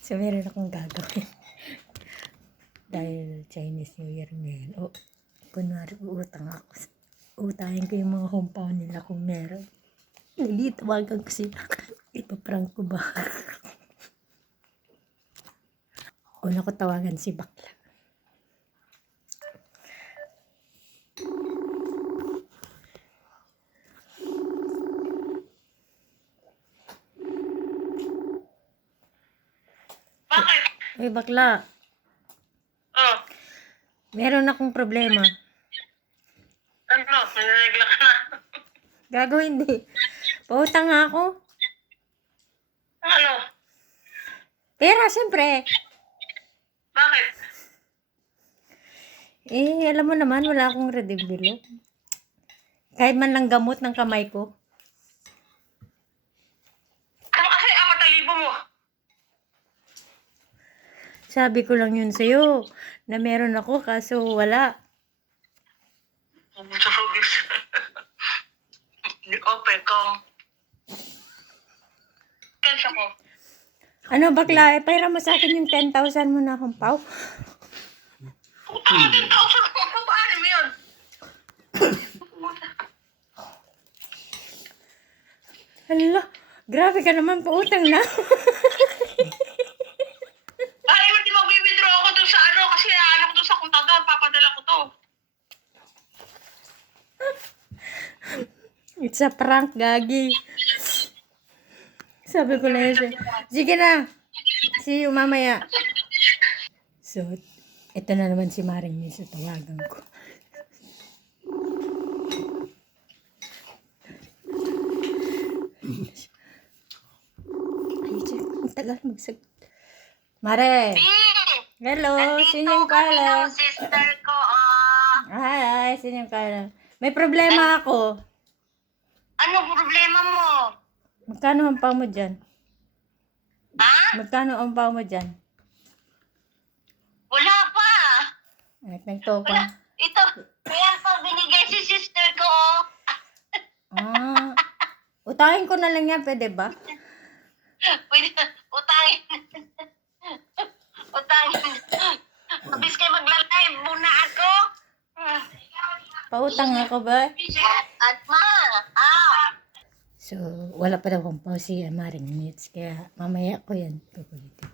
So, meron akong gagawin. Dahil Chinese New Year ngayon. O, kunwari, utang ako. Utangin ko yung mga hometown nila kung meron. Hindi, tawagan ko sila. Ipaprank ko ba? Una ko tawagan si Bakla. Bakit? Ay, Bakla. Oh, Meron akong problema. ano? Nanginigla ka na. Gagawin di. Pautang nga ako. Ano? Pera, siyempre. Bakit? Alam mo naman, wala akong redibilo. Kahit man lang gamot ng kamay ko. Kung kasi matalibo mo. Sabi ko lang yun sa'yo, na meron ako, kaso wala. Sugis. Hindi open kong. Kensya ko. Ano, Bakla, pahira mo sa akin yung 10,000 mo na akong pao. Puta, 10,000 mo. Paano mo yun? Hala, grabe ka naman, pautang na. Ay, hindi mag-withdraw ako dun sa ano kasi ano ko dun sa kontador. Papadala ko to. It's a prank, gagi. Sabi ko na yun siya. Sige na. See you mamaya. So, ito na naman si Maring Miss. Tawagan ko. Ay, ang tagal magsag. Mare! Hello! Sino yung kala? Sister ko, Hi, sino yung kala? May problema ako. Ano problema mo? Magkano ang pao mo dyan? Ha? Magkano ang pao mo dyan? Wala pa. Ay, nagto Wala. pa. Ito, kaya pa binigay si sister ko, Utangin ko na lang yan, pwede ba? Pwede, utangin. Utangin. Mabis kayo magla-live muna ako. Pautang ako ba? At ma, So, wala pa daw akong pao si Maring Mitz. Kaya mamaya ko yan. Kukulitin.